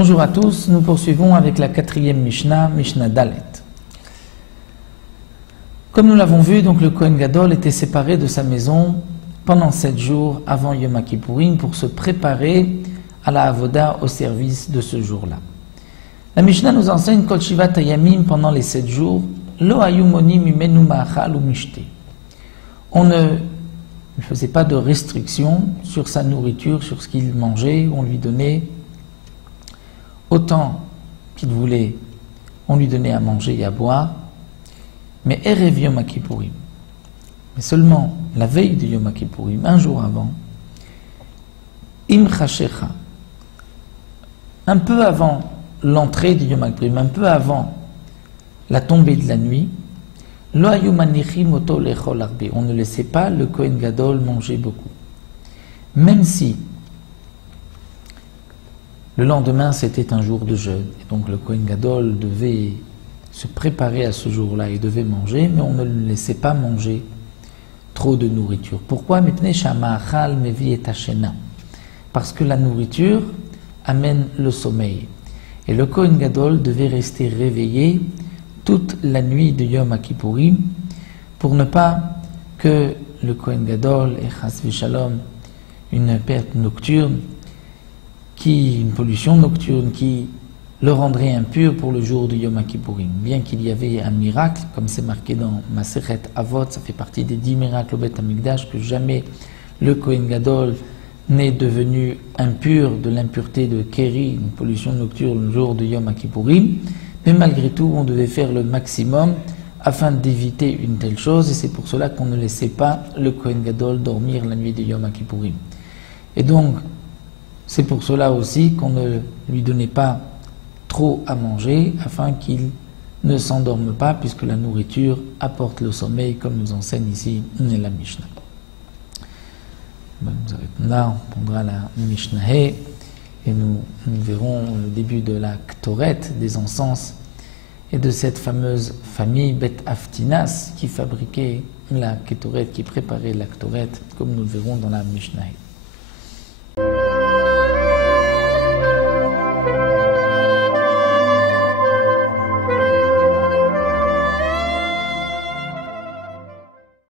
Bonjour à tous, nous poursuivons avec la quatrième Mishnah, Mishnah Dalet. Comme nous l'avons vu, donc le Kohen Gadol était séparé de sa maison pendant 7 jours avant Yom Kippourim pour se préparer à la Avoda au service de ce jour-là. La Mishnah nous enseigne Kol Shivat Hayamim pendant les 7 jours, Lo hayu monim mimenu ma'achal ou mishte. On ne faisait pas de restrictions sur sa nourriture, sur ce qu'il mangeait, on lui donnait autant qu'il voulait, on lui donnait à manger et à boire, mais Erev Yom Kippourim, mais seulement la veille de Yom Kippourim, un jour avant, Im Chashecha, un peu avant l'entrée de Yom Kippourim, un peu avant la tombée de la nuit, Lo hayu manichim oto lechol arbe, on ne laissait pas le Kohen Gadol manger beaucoup, même si le lendemain, c'était un jour de jeûne. Et donc le Kohen Gadol devait se préparer à ce jour-là et devait manger, mais on ne le laissait pas manger trop de nourriture. Pourquoi ? Parce que la nourriture amène le sommeil. Et le Kohen Gadol devait rester réveillé toute la nuit de Yom Kippourim pour ne pas que le Kohen Gadol ait chas v'shalom une perte nocturne, une pollution nocturne qui le rendrait impur pour le jour de Yom Kippourim. Bien qu'il y avait un miracle, comme c'est marqué dans Masechet Avot, ça fait partie des 10 miracles au Beth Amikdash, que jamais le Kohen Gadol n'est devenu impur de l'impureté de Keri, une pollution nocturne, le jour de Yom Kippourim. Mais malgré tout, on devait faire le maximum afin d'éviter une telle chose, et c'est pour cela qu'on ne laissait pas le Kohen Gadol dormir la nuit de Yom Kippourim. Et donc, c'est pour cela aussi qu'on ne lui donnait pas trop à manger, afin qu'il ne s'endorme pas, puisque la nourriture apporte le sommeil, comme nous enseigne ici la Mishnah. Là, on prendra la Mishnah et nous verrons le début de la Ktoret, des encens, et de cette fameuse famille Bet Aftinas qui fabriquait la Ktoret, qui préparait la Ktoret, comme nous le verrons dans la Mishnah.